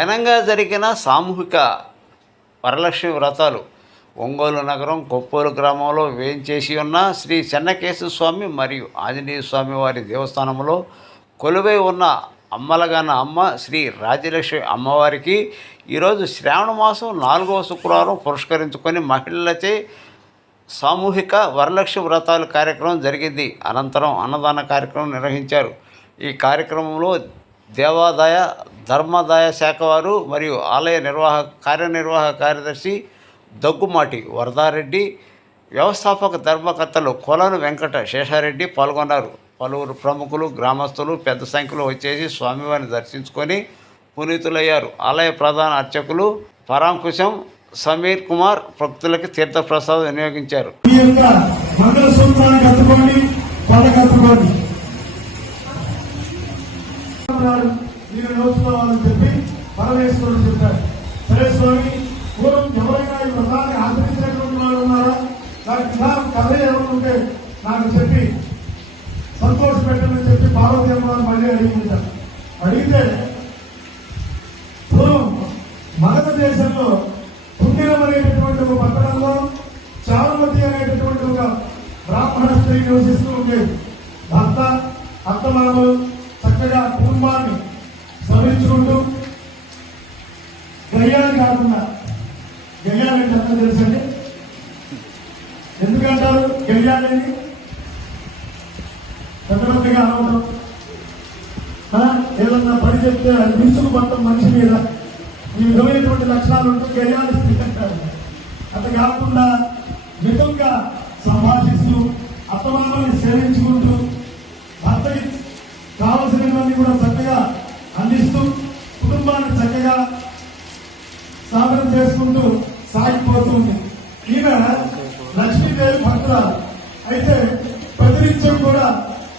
ఘనంగా జరిగిన సామూహిక వరలక్ష్మి వ్రతాలు ఒంగోలు నగరం కొప్పూరు గ్రామంలో వేయించేసి ఉన్న శ్రీ చెన్నకేశ్వర స్వామి మరియు ఆంజనేయ స్వామి వారి దేవస్థానంలో కొలువై ఉన్న అమ్మలగాన అమ్మ శ్రీ రాజలక్ష్మి అమ్మవారికి ఈరోజు శ్రావణ మాసం నాలుగవ శుక్రవారం పురస్కరించుకొని మహిళలచే సామూహిక వరలక్ష్మి వ్రతాలు కార్యక్రమం జరిగింది. అనంతరం అన్నదాన కార్యక్రమం నిర్వహించారు. ఈ కార్యక్రమంలో దేవాదాయ ధర్మాదాయ శాఖ వారు మరియు ఆలయ నిర్వాహక కార్యనిర్వాహక కార్యదర్శి దగ్గుమాటి వరదారెడ్డి వ్యవస్థాపక ధర్మకర్తలు కొలను వెంకట శేషారెడ్డి పాల్గొన్నారు. పలువురు ప్రముఖులు గ్రామస్తులు పెద్ద సంఖ్యలో వచ్చేసి స్వామివారిని దర్శించుకొని పునీతులయ్యారు. ఆలయ ప్రధాన అర్చకులు పరాంకుశం సమీర్ కుమార్ భక్తులకి తీర్థప్రసాదం వినియోగించారు. ఈ నేను నోచుకోవాలని చెప్పి పరమేశ్వరుడు చెప్పారు. సరే స్వామి పూర్వం ఎవరైనా ఈ వ్రతాన్ని ఆచరించినటువంటి వాళ్ళు ఉన్నారా? దాని విధానం కథ ఎవరు నాకు చెప్పి సంతోష పెట్టమని చెప్పి పార్వతీ అమ్మవారు మళ్ళీ అడిగించారు అడిగితే పూర్వం మగధ దేశంలో పుణ్యం అనేటటువంటి ఒక పట్టణంలో చారుమతి అనేటటువంటి ఒక బ్రాహ్మణ స్త్రీ నివసిస్తూ ఉండేది. భర్త అత్తమామలు చక్కగా కుటుంబాన్ని స్మరించుకుంటూ గయ్యాన్ని కాకుండా గయ్యాలంటే అర్థం తెలుసండి? ఎందుకంటారు గయ్యాలని పెద్దమందిగా పెద్దగా అనవడం ఏదన్నా పని చెప్తే అది విరుచుకు పట్టడం మనిషి మీద ఈ విధమైనటువంటి లక్షణాలు ఉంటూ గయ్యాలి స్థితి అంటారు. అట్లా కాకుండా మితంగా సంభాషిస్తూ అత్తమామల్ని సేవించుకుంటూ కావలసినవన్నీ కూడా చక్కగా అందిస్తూ కుటుంబాన్ని చక్కగా స్థాపన చేసుకుంటూ సాగిపోతుంది ఈమె లక్ష్మీదేవి భక్తురాలు. అయితే ప్రతినిత్యం కూడా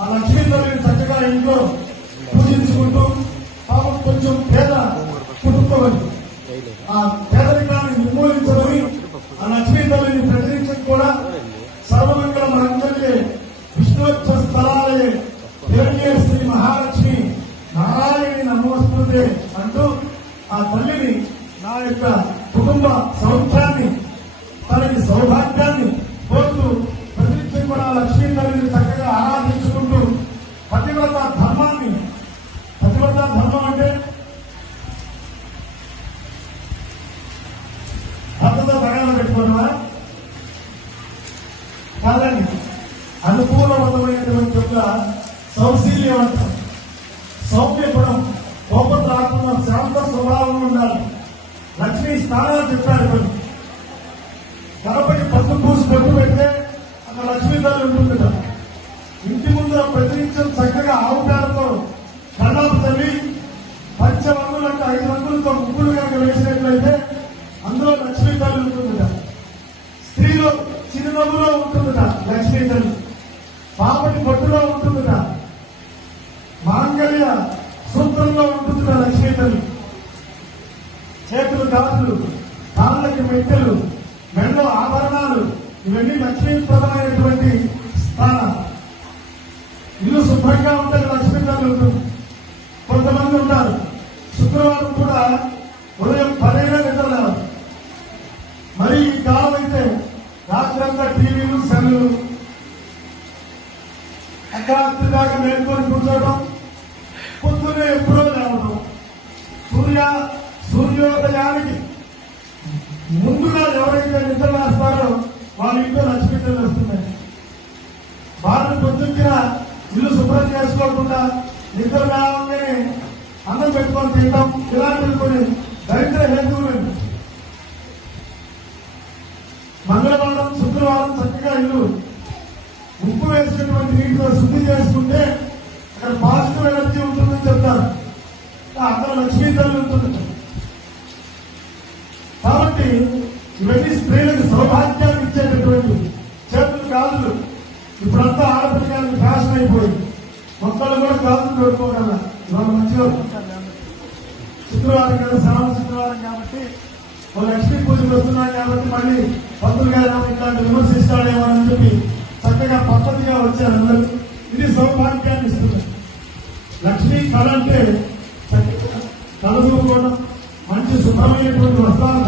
ఆ లక్ష్మీదేవిని చక్కగా ఇంట్లో పూజించుకుంటూ పాపం కొంచెం పేద కుటుంబం. ఆ పేదరికాన్ని నిర్మూలించమని ఆ లక్ష్మీదేవిని ప్రతినిత్యం కూడా సర్వమంగళ మనందరికీ ఆ తల్లిని నా యొక్క కుటుంబ సౌఖ్యాన్ని తనకి సౌభాగ్యాన్ని కోరుతూ ప్రతినిత్యం కూడా లక్ష్మీ తల్లిని చక్కగా ఆరాధించుకుంటూ పతివ్రత ధర్మాన్ని పతివ్రత ధర్మం అంటే? భర్తతో తగాద పెట్టుకున్నావా? కాదండి. అనుకూలవంతమైనటువంటి యొక్క సౌశీల్యవంతం సౌమ్యగుణం. కోపం శాంత స్వభావం ఉండాలి. లక్ష్మీ స్థానాలు చెప్పారు కొన్ని. గణపతి పసుపు పూసి డబ్బు పెడితే అక్కడ లక్ష్మీ తల్లి ఉంటుంది కదా ఇంటి ముందు ప్రతినిత్యం చక్కగా ఆవు పేడతో కన్నాపు తల్లి పంచ రంగులు అంటే ఐదు రంగులతో ముగ్గులు కనుక వేసినట్లయితే అందులో లక్ష్మీ తల్లి ఉంటుంది కదా స్త్రీలో చిరునవ్వులో ఉంటుందట లక్ష్మీ తల్లి. పాపటి గాజులు కాళ్ళకి మెట్టెలు మెడలో ఆభరణాలు ఇవన్నీ లక్ష్మీప్రదమైనటువంటి స్థానం. ఇల్లు శుభ్రంగా ఉంటుంది లక్ష్మీ తల్లి కొంతమంది ఉంటారు. శుక్రవారం కూడా ఉదయం పదైనా నిద్రలేరు మరి ఈ కాలం అయితే రాత్రంతా టీవీలు సెల్లు అర్ధరాత్రి దాకా మేల్కొని వాళ్ళ ఇంట్లో లక్ష్మీతలు వస్తున్నాయి వాళ్ళు పొద్దున్న ఇల్లు శుభ్రం చేసుకోకుండా నిద్ర లేవగానే అన్నం పెట్టుకొని తింటాం. ఇలాంటివి కొన్ని దరిద్ర హేతువులు మంగళవారం శుక్రవారం చక్కగా ఇల్లు ఉప్పు వేసినటువంటి నీటితో శుద్ధి చేసుకుంటే అక్కడ పాజిటివ్ ఎనర్జీ ఉంటుందని చెప్తారు. అక్కడ లక్ష్మీ తల్లి ఉంటుంది. కాబట్టి ఇవన్నీ స్త్రీలకు సౌభాగ్యం. మొత్తాలు కూడా కాల్చి పెట్టుకోగల. ఇవాళ మంచిగా శుక్రవారం కదా శ్రావణ శుక్రవారం కాబట్టి ఒక లక్ష్మీ పూజలు వస్తున్నాయి కాబట్టి మళ్ళీ పంతులు గారు ఇట్లాంటి విమర్శిస్తాడేమో అని చెప్పి చక్కగా పద్ధతిగా వచ్చారు అందరూ. ఇది సౌభాగ్యాన్ని ఇస్తుంది. లక్ష్మీ కళ అంటే చక్కగా కలదుకోవడం మంచి శుభ్రమైనటువంటి వస్త్రాలు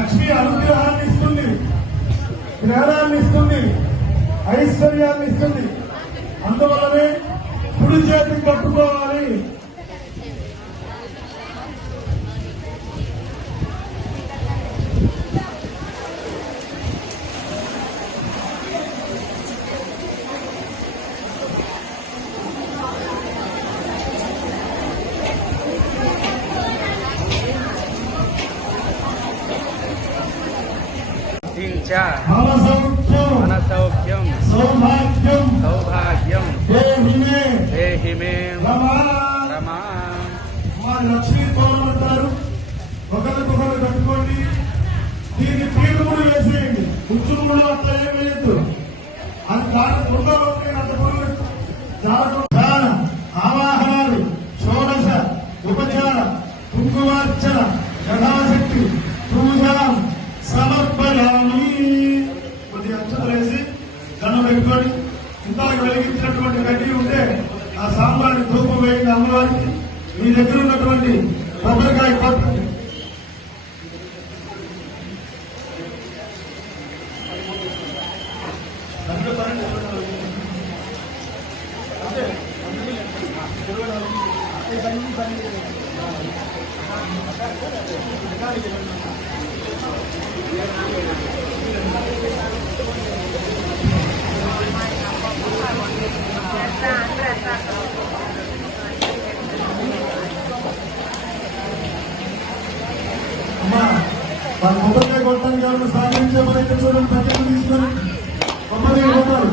లక్ష్మి అనుగ్రహాన్ని ఇస్తుంది. జ్ఞానాన్ని ఇస్తుంది. ఐశ్వర్యాన్ని ఇస్తుంది. అందువల్లనే కుడి చేతికి పట్టుకోవాలి. చెప్తున్నాం అది దాని రెండవ జాగ్రత్త ఆవాహనాలు షోడశ ఉపచార కుంకుమార్చన యథాశక్తి పూజాం సమర్పయామి. కొద్ది అక్షతలేసి దండం పెట్టుకొని ఇంతకు వెలిగించినటువంటి గడ్డి ఉంటే ఆ సాంబాన్ని ధూపం వేయండి అమ్మవారికి. మీ దగ్గర ఉన్నటువంటి మన కొబ్బరికాయ కొట్టడానికి ఎవరు సాధించే ప్రయత్నం చూడండి పక్కన తీసుకొని కొబ్బరి కొట్టారు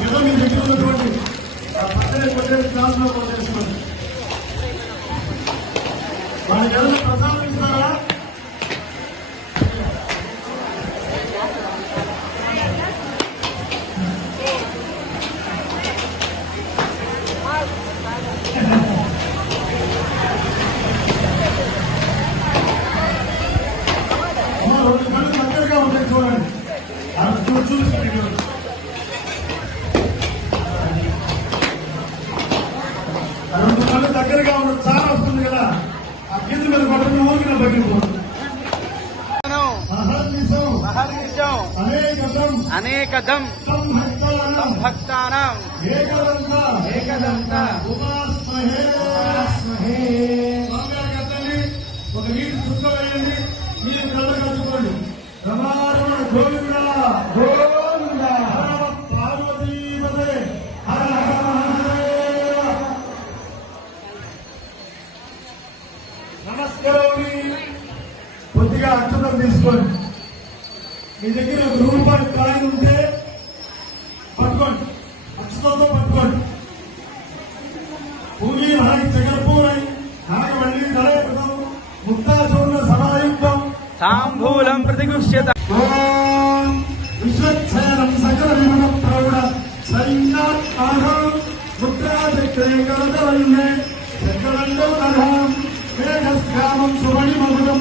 ఏదో మీ దగ్గర ఉన్నటువంటి పక్కనే కొట్టేసి క్లాస్లో का दम సాంప్రదాయ చేత విశ్వక్షరం సకల విమల ప్రౌఢ సైన్యాత్మహ ముద్రాచక్రేకరదవల్లే చక్రంలో నరహం మేఘస్కామం సుమణి మధురం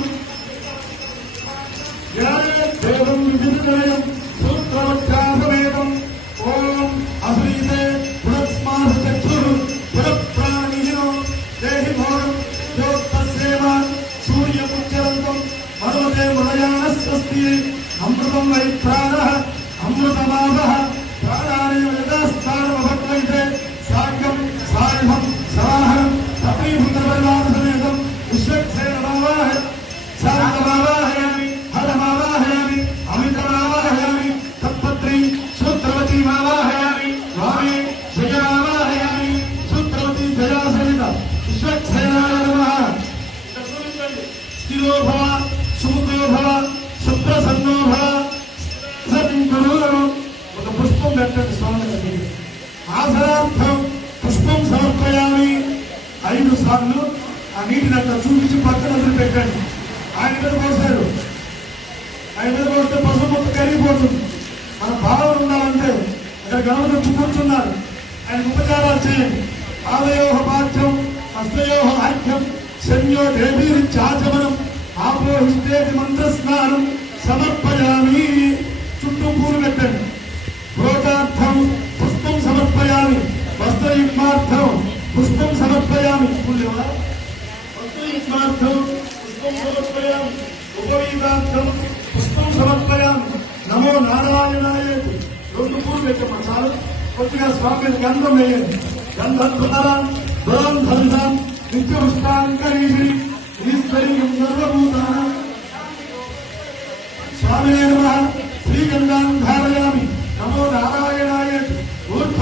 యాయ దేవం విధిరయ ఆసనార్థం పుష్పం సమర్పయాలి. ఐదు సార్లు ఆ నీటిని అట్లా చూపించి పక్కన పెట్టండి ఆయన మీద పోసారు ఆయన మీద పోస్తే పసుపు మొత్తం కరిగిపోతుంది. మన భావం ఉండాలంటే అక్కడ గణపతి కూర్చున్నారు. ఆయన ఉపచారాలు చేయండి. ఆలయోహ బాధ్యం హస్తయోహ ఆఖ్యం శన్యో దేవీ చాచమనం ఆపోహిస్తే మంత్ర స్నానం సమర్పయామి చుట్టూ పూలు పెట్టండి. ప్రోతార్థం సమర్పయామి వస్త్రయుగ్మార్థం పుష్పం సమర్పయామి పూలు ఎవరా? వస్త్రయుగ్మార్థం పుష్పం సమర్పయామి ఉపవీతార్థం పుష్పం సమర్పయామి నమో నారాయణాయ రెండు పూలు పెట్టమ్మా చాలు కొద్దిగా స్వామి గంధం వేయండి గంధం ద్వారా దూరం ధంధం నిత్య పుష్పాంకరీషి ఈశ్వరి సర్వభూతానం స్వామినే నమ శ్రీగంధాం ధారయామి నమో నారాయణాయ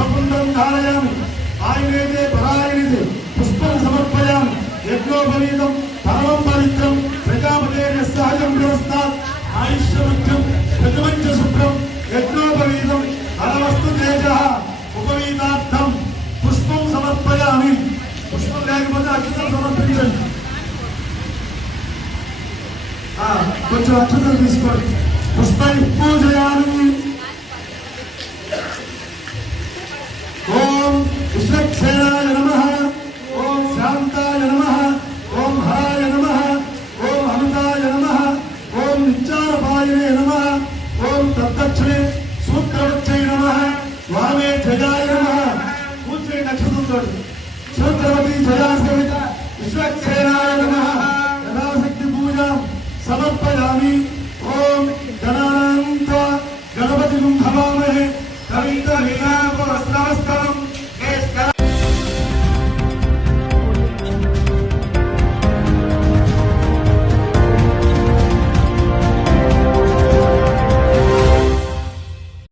ఊర్ధ్వపుండం ధారయామి ఆయనేదే పరాయణిదే పుష్పం సమర్పయామి. యజ్ఞోపనీతం పరమం పవిత్రం ప్రజాపతే సహజం వ్యవస్థ ఆయుష్యముఖ్యం ప్రతిమంచ శుభ్రం యజ్ఞోపవీతం పరమస్తు తేజ ఉపవీతార్థం. పుష్పం సమర్పయామి. పుష్పం లేకపోతే అక్షతం సమర్పించండి. కొంచెం అక్షతలు తీసుకోండి. పుష్ప పూజయామి समर्पया ओं गणानंत गणपति भवामहे कविता लीलापवस्त्रवस्त्र